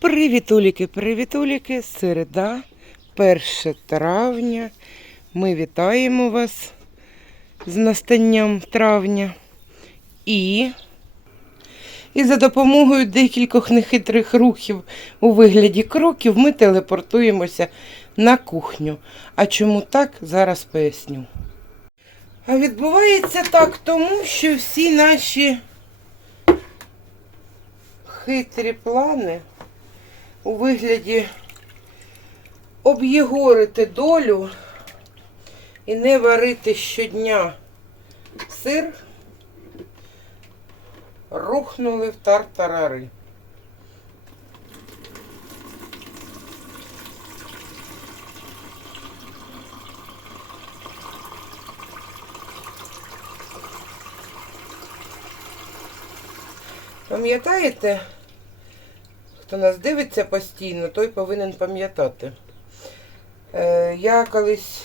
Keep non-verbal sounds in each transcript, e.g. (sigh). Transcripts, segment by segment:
Привітуліки, привітуліки, середа, 1 травня. Ми вітаємо вас з настанням травня. І, і за допомогою декількох нехитрих рухів у вигляді кроків ми телепортуємося на кухню. А чому так, зараз поясню. А відбувається так тому, що всі наші хитрі плани у вигляді об'єгорити долю і не варити щодня сир, рухнули в тартарари. Пам'ятаєте? Хто нас дивиться постійно, той повинен пам'ятати. Е, я колись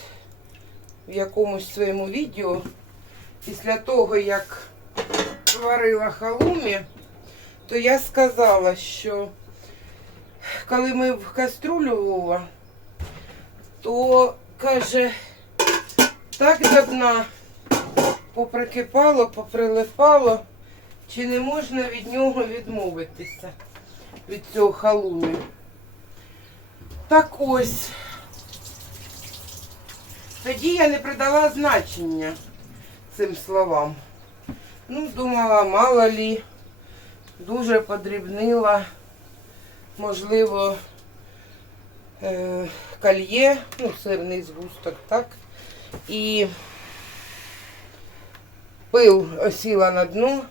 в якомусь своєму відео, після того, як варила халумі, то я сказала, що коли ми в каструлю Вова, то каже, так до дна поприкипало, поприлипало, чи не можна від нього відмовитися від цього халумі. Так ось. Тоді я не придала значення цим словам. Ну, думала, мало лі, дуже подрібнила, можливо, е, кальє, ну, сирний згусток, так. І пил осіла на дно,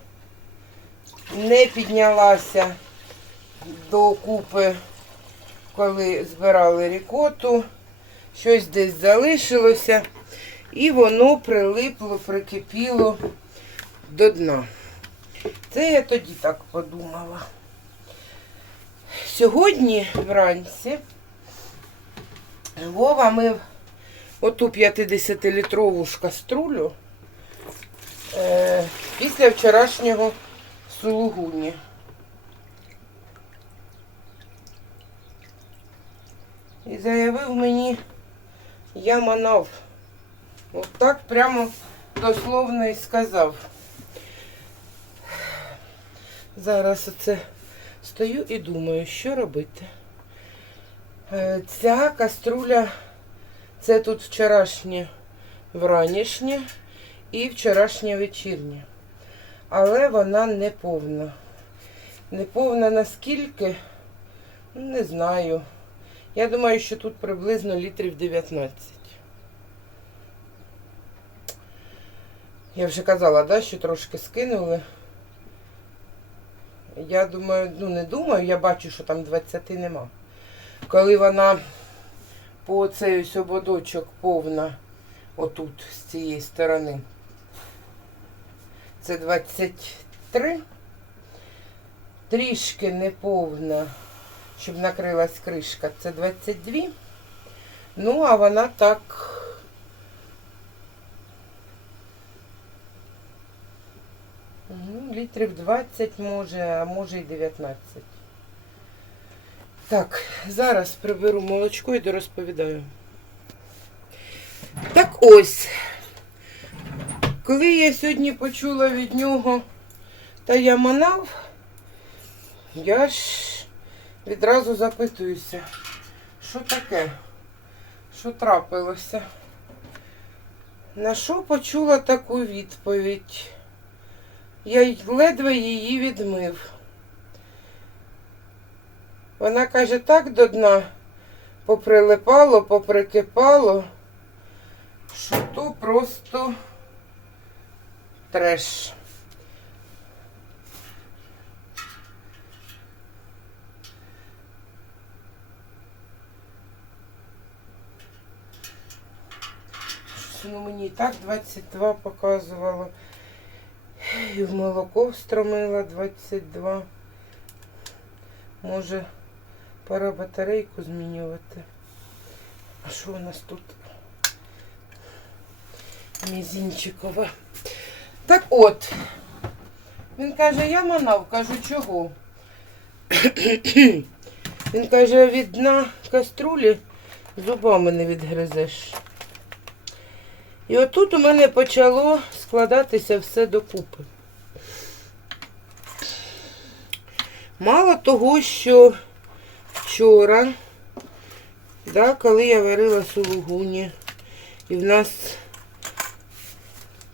не піднялася до купи, коли збирали рікоту, щось десь залишилося, і воно прилипло, прикипіло до дна. Це я тоді так подумала. Сьогодні вранці Вова мив оту 50-літрову ж каструлю е, після вчорашнього сулугуні. І заявив мені, я манав. От так прямо дословно і сказав. Зараз оце стою і думаю, що робити. Е, Ця каструля, це тут вчорашнє вранішнє і вчорашнє вечірнє. Але вона не повна. Не повна наскільки, не знаю. Я думаю, що тут приблизно літрів 19. Я вже казала, да, що трошки скинули. Я думаю, ну не думаю, я бачу, що там 20 нема. Коли вона по цей ось ободочок повна, отут, з цієї сторони, це 23. Трішки неповна щоб накрилась кришка, це 22. Ну, а вона так. Літрів 20 може, а може і 19. Так, зараз приберу молочко і дорозповідаю. Так ось. Коли я сьогодні почула від нього, та я манав, я ж відразу запитуюся, що таке, що трапилося. На що почула таку відповідь? Я ледве її відмив. Вона каже, так до дна поприлипало, поприкипало, що то просто треш. ну мені і так 22 показувало. І в молоко встромила 22. Може, Пора батарейку змінювати. А що у нас тут? Мізінчикова. Так от. Він каже, я манав, кажу, чого? (clears throat) Він каже, від дна каструлі зубами не відгризеш. І отут у мене почало складатися все докупи. Мало того, що вчора, да, коли я варила сулугуні, і в нас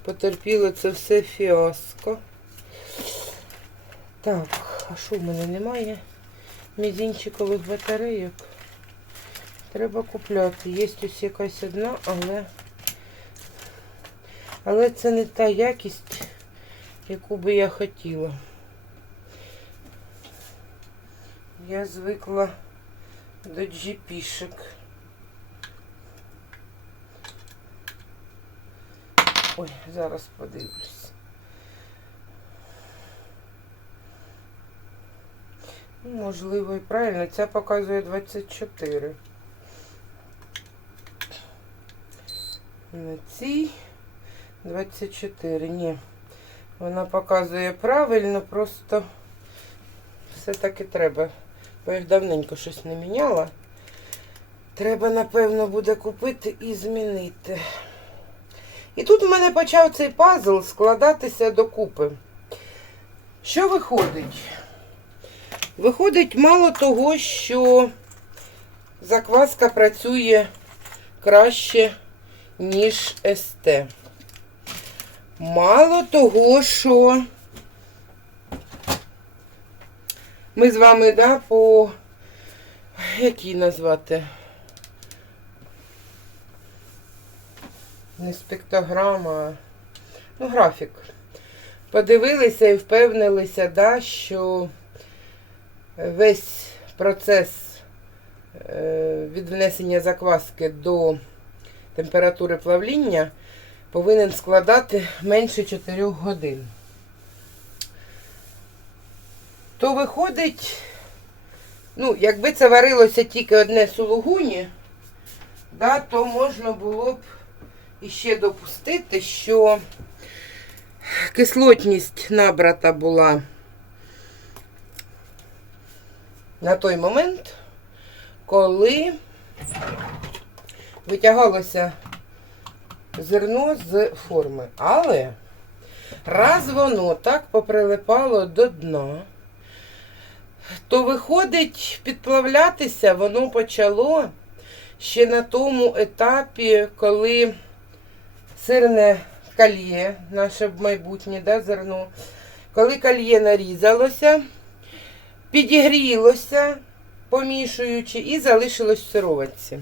потерпіло це все фіаско. Так, а що в мене немає? Мізінчикових батарейок. Треба купляти. Є ось якась одна, але. Але це не та якість, яку би я хотіла. Я звикла до джіпішек. Ой, зараз подивлюсь. Можливо, і правильно. Ця показує 24. На цій 24. Ні. Вона показує правильно, просто все-таки треба. Бо я давненько щось не міняла. Треба, напевно, буде купити і змінити. І тут у мене почав цей пазл складатися докупи. Що виходить? Виходить мало того, що закваска працює краще, ніж СТ. Мало того, що ми з вами, да, по які назвати? Не спектограма, ну, графік. Подивилися і впевнилися, да, що весь процес е, від внесення закваски до температури плавління повинен складати менше 4 годин. То виходить, ну, якби це варилося тільки одне сулугуні, да, то можна було б іще допустити, що кислотність набрата була на той момент, коли витягалося зерно з форми. Але раз воно так поприлипало до дна, то виходить, підплавлятися воно почало ще на тому етапі, коли сирне кальє, наше майбутнє да, зерно, коли кальє нарізалося, підігрілося, помішуючи, і залишилось в сироватці.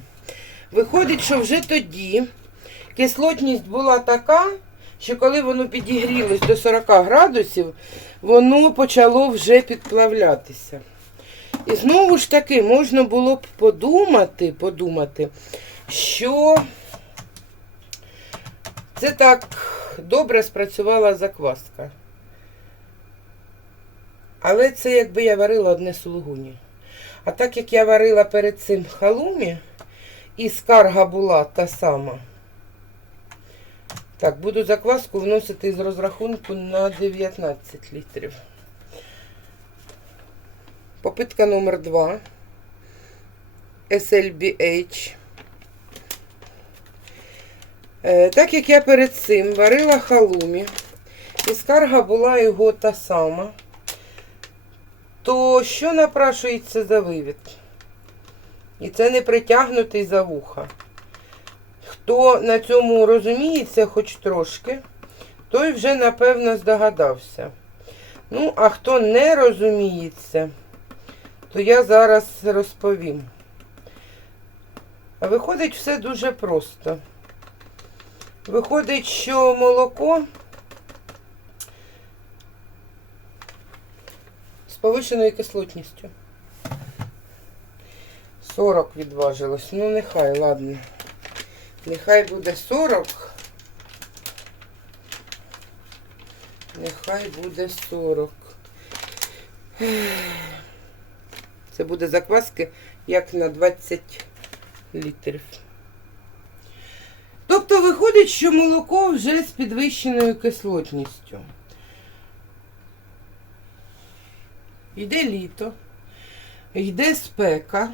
Виходить, що вже тоді кислотність була така, що коли воно підігрілось до 40 градусів, воно почало вже підплавлятися. І знову ж таки можна було б подумати, подумати, що це так добре спрацювала закваска. Але це якби я варила одне сулугуні. А так як я варила перед цим халумі, і скарга була та сама. Так, буду закваску вносити з розрахунку на 19 літрів. Попитка номер 2. SLBH. Е, так як я перед цим варила халумі, і скарга була його та сама, то що напрашується за вивід? І це не притягнутий за вуха. Хто на цьому розуміється хоч трошки, той вже, напевно, здогадався. Ну, а хто не розуміється, то я зараз розповім. Виходить все дуже просто. Виходить, що молоко з повищеною кислотністю. 40 відважилось. Ну, нехай, ладно. Нехай буде 40. Нехай буде 40. Це буде закваски як на 20 літрів. Тобто виходить, що молоко вже з підвищеною кислотністю. Йде літо, йде спека.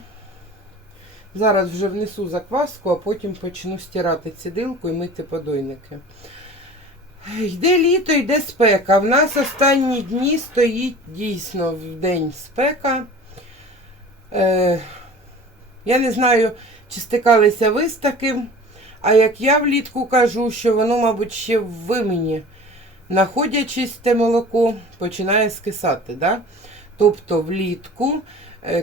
Зараз вже внесу закваску, а потім почну стирати цідилку і мити подойники. Йде літо, йде спека. В нас останні дні стоїть дійсно в день спека. Е, я не знаю, чи стикалися ви з таким. А як я влітку кажу, що воно, мабуть, ще в вимені, находячись те молоко, починає скисати. Да? Тобто влітку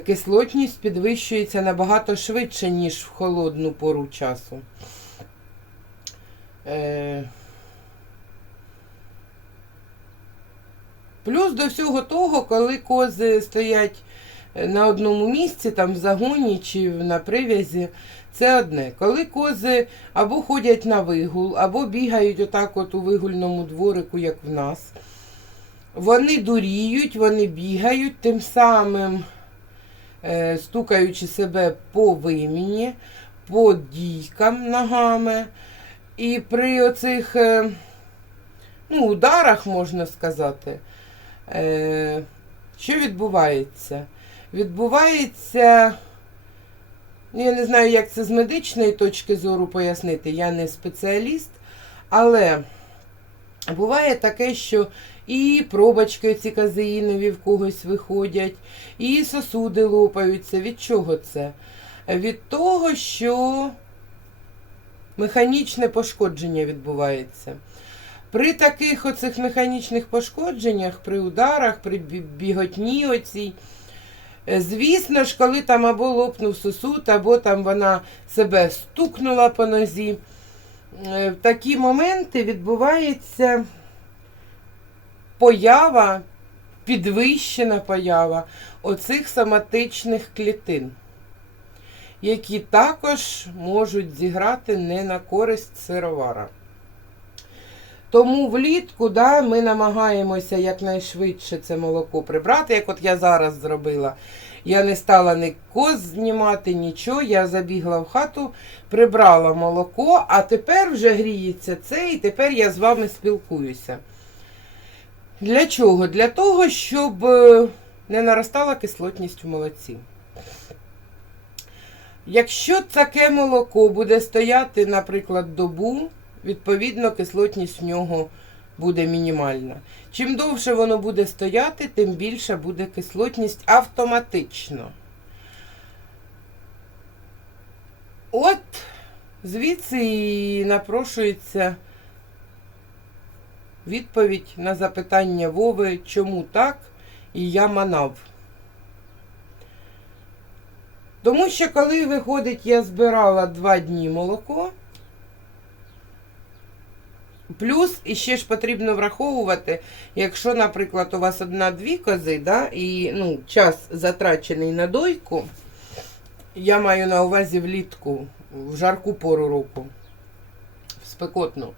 кислотність підвищується набагато швидше, ніж в холодну пору часу. Е, Плюс до всього того, коли кози стоять е, на одному місці, там в загоні чи на прив'язі, це одне. Коли кози або ходять на вигул, або бігають отак от у вигульному дворику, як в нас, вони дуріють, вони бігають, тим самим е, стукаючи себе по виміні, по дійкам ногами. І при оцих е, ну, ударах, можна сказати, е, що відбувається? Відбувається, ну, я не знаю, як це з медичної точки зору пояснити, я не спеціаліст, але буває таке, що і пробочки ці казеїнові в когось виходять, і сосуди лопаються. Від чого це? Від того, що механічне пошкодження відбувається. При таких оцих механічних пошкодженнях, при ударах, при біготні оцій, е, звісно ж, коли там або лопнув сосуд, або там вона себе стукнула по нозі, в такі моменти відбувається поява, підвищена поява оцих соматичних клітин, які також можуть зіграти не на користь сировара. Тому влітку да, ми намагаємося якнайшвидше це молоко прибрати, як от я зараз зробила. Я не стала ні коз знімати, нічого. Я забігла в хату, прибрала молоко, а тепер вже гріється це, і тепер я з вами спілкуюся. Для чого? Для того, щоб е, не наростала кислотність в молоці. Якщо таке молоко буде стояти, наприклад, добу, відповідно, кислотність в нього буде мінімальна. Чим довше воно буде стояти, тим більша буде кислотність автоматично. От звідси і напрошується відповідь на запитання Вови, чому так, і я манав. Тому що, коли виходить, я збирала два дні молоко. Плюс іще ж потрібно враховувати, якщо, наприклад, у вас одна-дві кози, да, і ну, час затрачений на дойку, я маю на увазі влітку, в жарку пору року, в спекотну.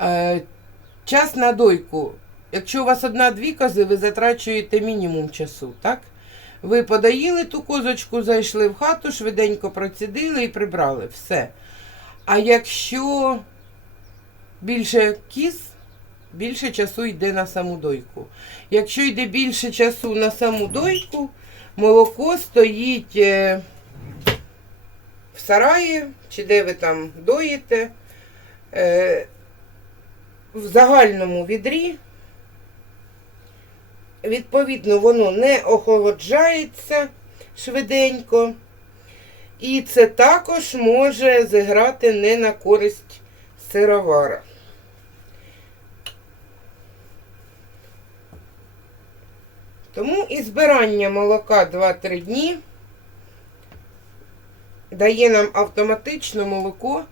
Е, час на дойку. Якщо у вас одна-дві кози, ви затрачуєте мінімум часу, так? Ви подоїли ту козочку, зайшли в хату, швиденько процідили і прибрали. Все. А якщо більше кіз, більше часу йде на саму дойку. Якщо йде більше часу на саму дойку, молоко стоїть е, в сараї, чи де ви там доїте, е, в загальному відрі. Відповідно, воно не охолоджається швиденько. І це також може зіграти не на користь сировара. Тому і збирання молока 2-3 дні дає нам автоматично молоко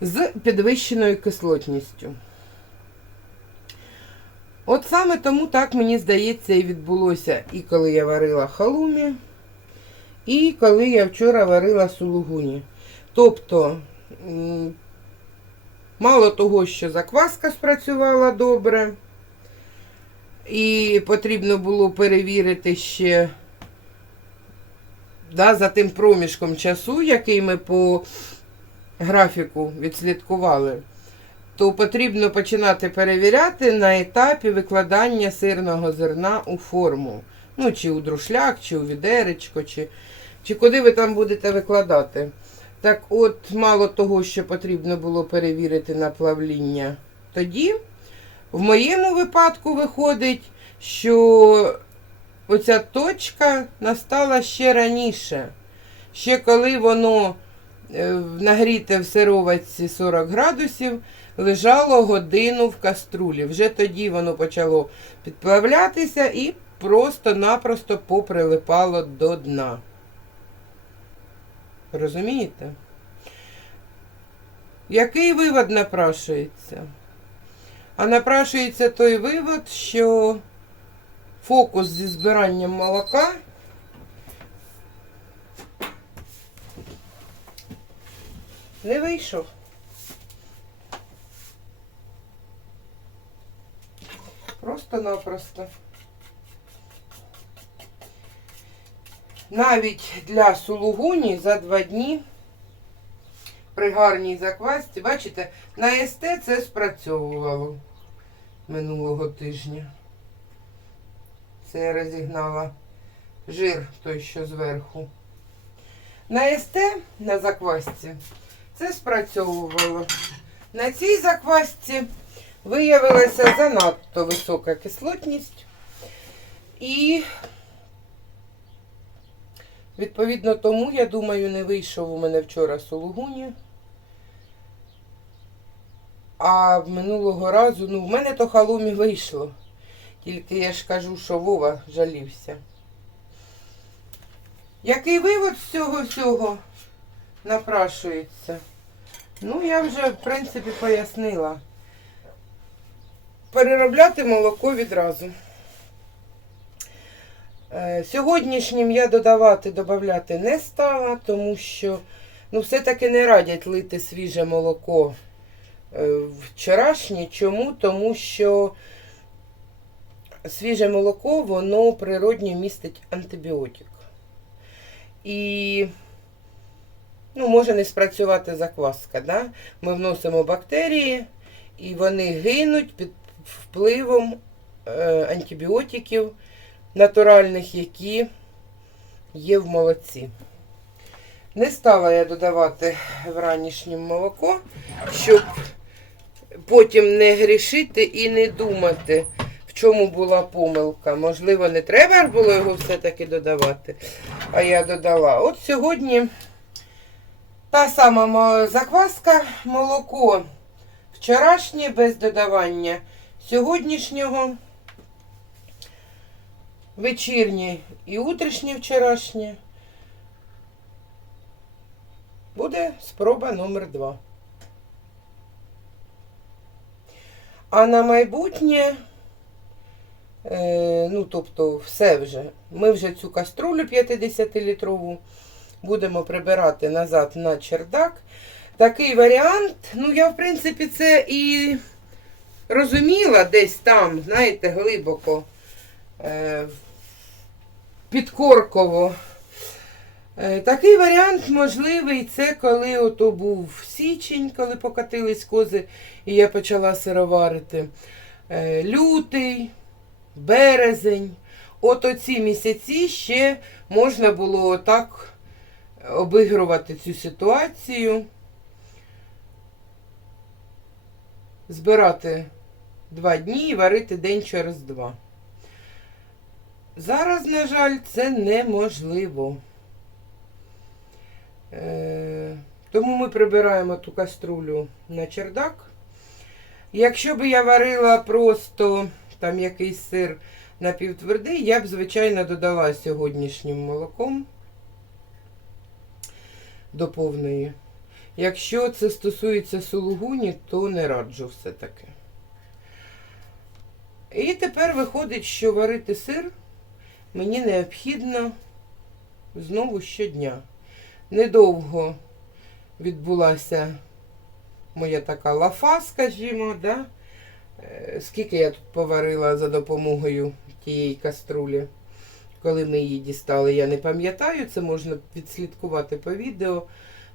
з підвищеною кислотністю. От саме тому так, мені здається, і відбулося і коли я варила халумі, і коли я вчора варила сулугуні. Тобто, мало того, що закваска спрацювала добре, і потрібно було перевірити ще да, за тим проміжком часу, який ми по графіку відслідкували, то потрібно починати перевіряти на етапі викладання сирного зерна у форму. Ну, чи у друшляк, чи у відеречко, чи, чи куди ви там будете викладати. Так от, мало того, що потрібно було перевірити на плавління тоді, в моєму випадку виходить, що оця точка настала ще раніше. Ще коли воно е, нагріте в сироватці 40 градусів, лежало годину в каструлі. Вже тоді воно почало підплавлятися і просто-напросто поприлипало до дна. Розумієте? Який вивод напрашується? А напрашується той вивод, що фокус зі збиранням молока не вийшов. Просто-напросто. Навіть для сулугуні за два дні при гарній заквасці, бачите, на СТ це спрацьовувало минулого тижня. Це я розігнала жир той, що зверху. На СТ, на заквасці, це спрацьовувало. На цій заквасці виявилася занадто висока кислотність. І, відповідно тому, я думаю, не вийшов у мене вчора сулугуні. А минулого разу, ну, в мене то халумі вийшло. Тільки я ж кажу, що Вова жалівся. Який вивод з цього всього напрашується? Ну, я вже, в принципі, пояснила. Переробляти молоко відразу. Е, Сьогоднішнім я додавати, додавати не стала, тому що ну, все-таки не радять лити свіже молоко е, вчорашнє. Чому? Тому що свіже молоко, воно природньо містить антибіотик. І ну, може не спрацювати закваска. Да? Ми вносимо бактерії, і вони гинуть під впливом е, антибіотиків натуральних, які є в молоці. Не стала я додавати в ранішнє молоко, щоб потім не грішити і не думати, в чому була помилка. Можливо, не треба було його все-таки додавати, а я додала. От сьогодні та сама закваска, молоко вчорашнє без додавання сьогоднішнього, вечірнє і утрішнє вчорашнє. Буде спроба номер два. А на майбутнє, е, ну, тобто, все вже. Ми вже цю каструлю 50-літрову будемо прибирати назад на чердак. Такий варіант, ну, я, в принципі, це і розуміла десь там, знаєте, глибоко, е, підкорково. Е, Такий варіант можливий, це коли ото був січень, коли покатились кози, і я почала сироварити. Е, Лютий, березень. От оці місяці ще можна було так обігрувати цю ситуацію. Збирати два дні і варити день через два. Зараз, на жаль, це неможливо. Е, Тому ми прибираємо ту каструлю на чердак. Якщо б я варила просто там якийсь сир напівтвердий, я б, звичайно, додала сьогоднішнім молоком до повної. Якщо це стосується сулугуні, то не раджу все-таки. І тепер виходить, що варити сир мені необхідно знову щодня. Недовго відбулася моя така лафа, скажімо, да? Е, скільки я тут поварила за допомогою тієї каструлі. Коли ми її дістали, я не пам'ятаю, це можна відслідкувати по відео,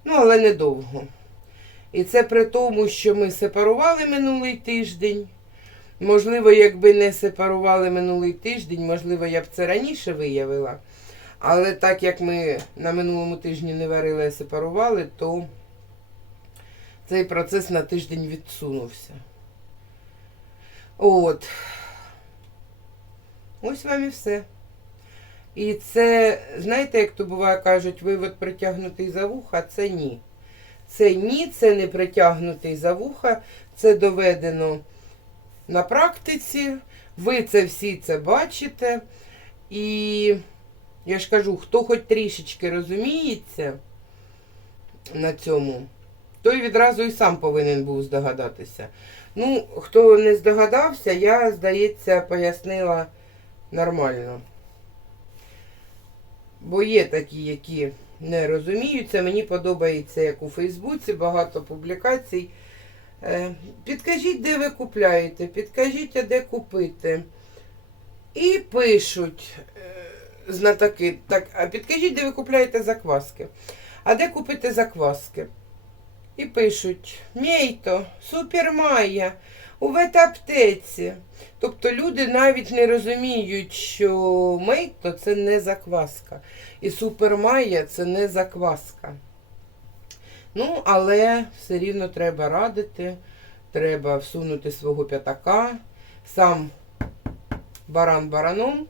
ну але недовго. І це при тому, що ми сепарували минулий тиждень. Можливо, якби не сепарували минулий тиждень, можливо, я б це раніше виявила. Але так як ми на минулому тижні не варили, а сепарували, то цей процес на тиждень відсунувся. От. Ось вам і все. І це, знаєте, як то буває, кажуть, вивод притягнутий за вуха, це ні. Це ні, це не притягнутий за вуха, це доведено на практиці. Ви це всі це бачите. І я ж кажу, хто хоч трішечки розуміється на цьому, той відразу і сам повинен був здогадатися. Ну, хто не здогадався, я, здається, пояснила нормально. Бо є такі, які не розуміються. Мені подобається, як у Фейсбуці, багато публікацій. Е, Підкажіть, де ви купляєте, підкажіть, а де купити. І пишуть е, знатоки, так, а підкажіть, де ви купляєте закваски. А де купити закваски? І пишуть: Мейто, супермая, у ветаптеці. Тобто люди навіть не розуміють, що мейто це не закваска. І супермая це не закваска. Ну, але все рівно треба радити, треба всунути свого п'ятака, сам баран бараном,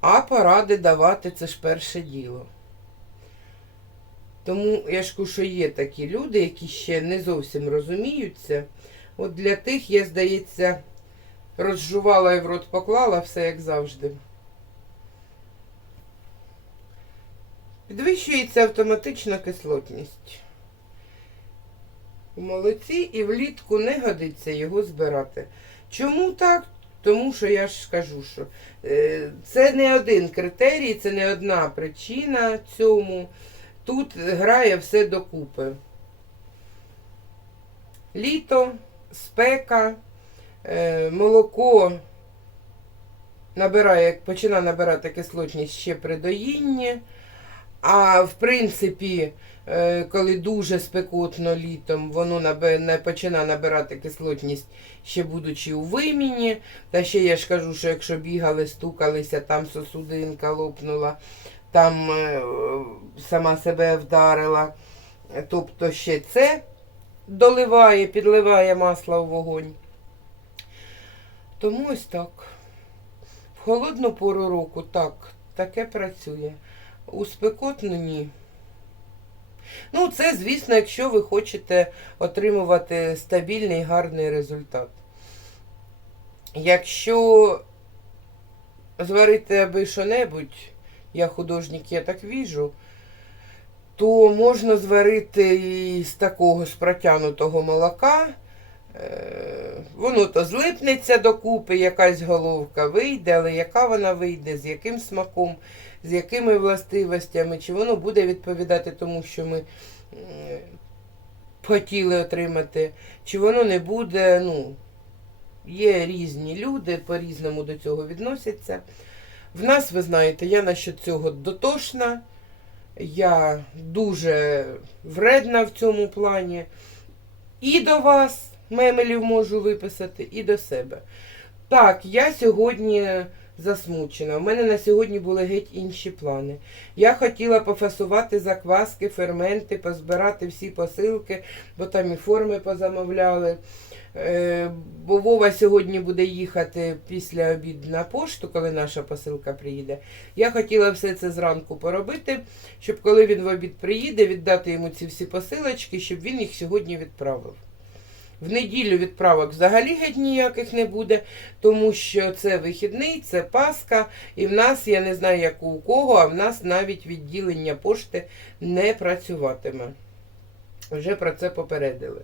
а поради давати це ж перше діло. Тому я ж кажу, що є такі люди, які ще не зовсім розуміються. От для тих, я, здається, розжувала і в рот поклала все як завжди. Підвищується автоматична кислотність. У молоці і влітку не годиться його збирати. Чому так? Тому що я ж кажу, що е, це не один критерій, це не одна причина цьому. Тут грає все докупи. Літо, спека, е, молоко набирає, починає набирати кислотність ще при доїнні. А в принципі, коли дуже спекотно літом, воно починає набирати кислотність, ще будучи у виміні. Та ще я ж кажу, що якщо бігали, стукалися, там сосудинка лопнула, там е, сама себе вдарила. Тобто ще це доливає, підливає масло в вогонь. Тому ось так. В холодну пору року так, таке працює. У спекотну ні. Ну, це, звісно, якщо ви хочете отримувати стабільний гарний результат. Якщо зварити аби що-небудь, я художник, я так віжу, то можна зварити і з такого з протягнутого молока. Е, Воно то злипнеться докупи, якась головка вийде, але яка вона вийде, з яким смаком, з якими властивостями, чи воно буде відповідати тому, що ми хотіли отримати, чи воно не буде. Ну, є різні люди, по-різному до цього відносяться. В нас, ви знаєте, я насчет цього дотошна, я дуже вредна в цьому плані. І до вас мемелів можу виписати, і до себе. Так, я сьогодні засмучена. У мене на сьогодні були геть інші плани. Я хотіла пофасувати закваски, ферменти, позбирати всі посилки, бо там і форми позамовляли. Е, Бо Вова сьогодні буде їхати після обіду на пошту, коли наша посилка приїде. Я хотіла все це зранку поробити, щоб коли він в обід приїде, віддати йому ці всі посилочки, щоб він їх сьогодні відправив. В неділю відправок взагалі геть ніяких не буде, тому що це вихідний, це Пасха, і в нас, я не знаю, як у кого, а в нас навіть відділення пошти не працюватиме. Вже про це попередили.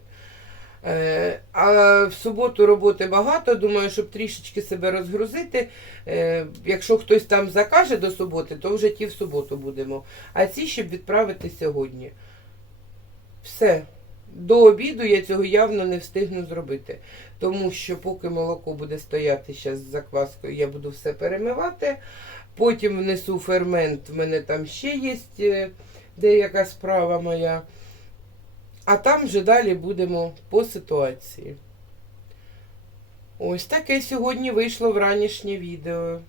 Е, А в суботу роботи багато. Думаю, щоб трішечки себе розгрузити. е, Якщо хтось там закаже до суботи, то вже ті в суботу будемо. А ці щоб відправити сьогодні. Все. До обіду я цього явно не встигну зробити. Тому що поки молоко буде стояти зараз з закваскою, я буду все перемивати. Потім внесу фермент, в мене там ще є е, деяка справа моя. А там вже далі будемо по ситуації. Ось таке сьогодні вийшло в ранішнє відео.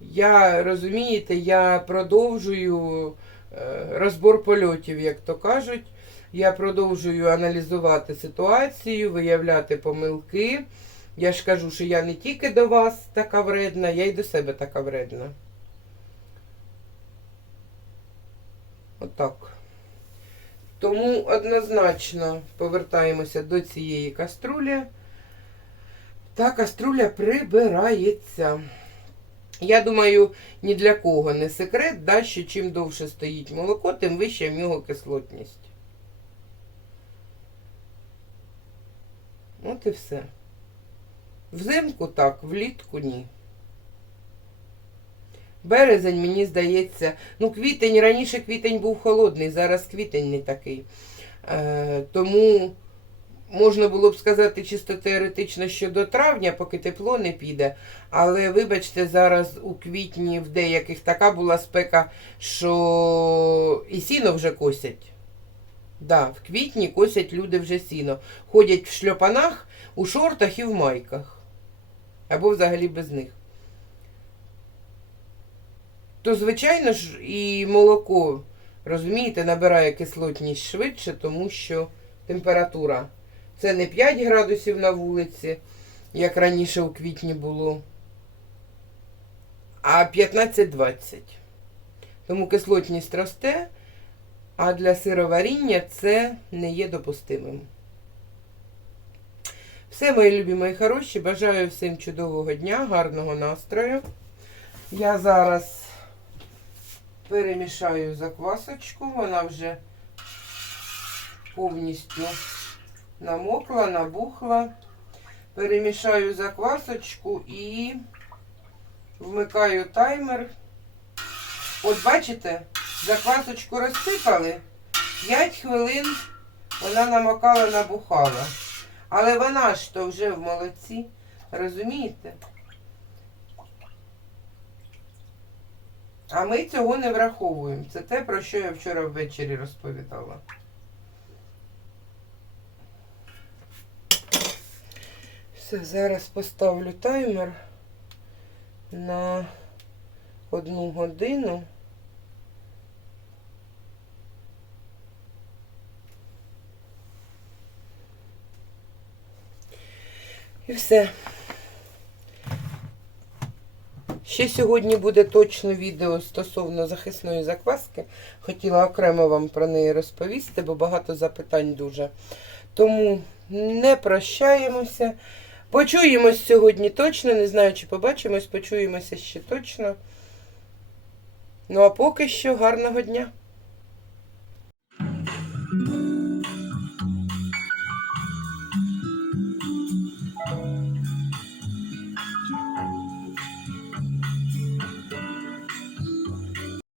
Я розумієте, я продовжую е, розбор польотів, як то кажуть. Я продовжую аналізувати ситуацію, виявляти помилки. Я ж кажу, що я не тільки до вас така вредна, я й до себе така вредна. Отак. Тому однозначно повертаємося до цієї каструлі. Та каструля прибирається. Я думаю, ні для кого не секрет, да, що чим довше стоїть молоко, тим вища в нього кислотність. От і все. Взимку так, влітку ні. Березень, мені здається, ну квітень, раніше квітень був холодний, зараз квітень не такий. Е, тому можна було б сказати чисто теоретично, що до травня, поки тепло не піде. Але вибачте, зараз у квітні в деяких така була спека, що і сіно вже косять. Да, в квітні косять люди вже сіно. Ходять в шльопанах, у шортах і в майках. Або взагалі без них. То, звичайно ж, і молоко, розумієте, набирає кислотність швидше, тому що температура. Це не 5 градусів на вулиці, як раніше у квітні було, а 15-20. Тому кислотність росте, а для сироваріння це не є допустимим. Все, мої любі, мої хороші. Бажаю всім чудового дня, гарного настрою. Я зараз перемішаю заквасочку, вона вже повністю намокла, набухла. Перемішаю заквасочку і вмикаю таймер. От бачите, заквасочку розсипали, 5 хвилин вона намокала, набухала. Але вона ж то вже в молоці, розумієте? А ми цього не враховуємо. Це те, про що я вчора ввечері розповідала. Все, зараз поставлю таймер на одну годину. І все. Ще сьогодні буде точно відео стосовно захисної закваски. Хотіла окремо вам про неї розповісти, бо багато запитань дуже. Тому не прощаємося. Почуємось сьогодні точно. Не знаю, чи побачимось, почуємося ще точно. Ну а поки що гарного дня.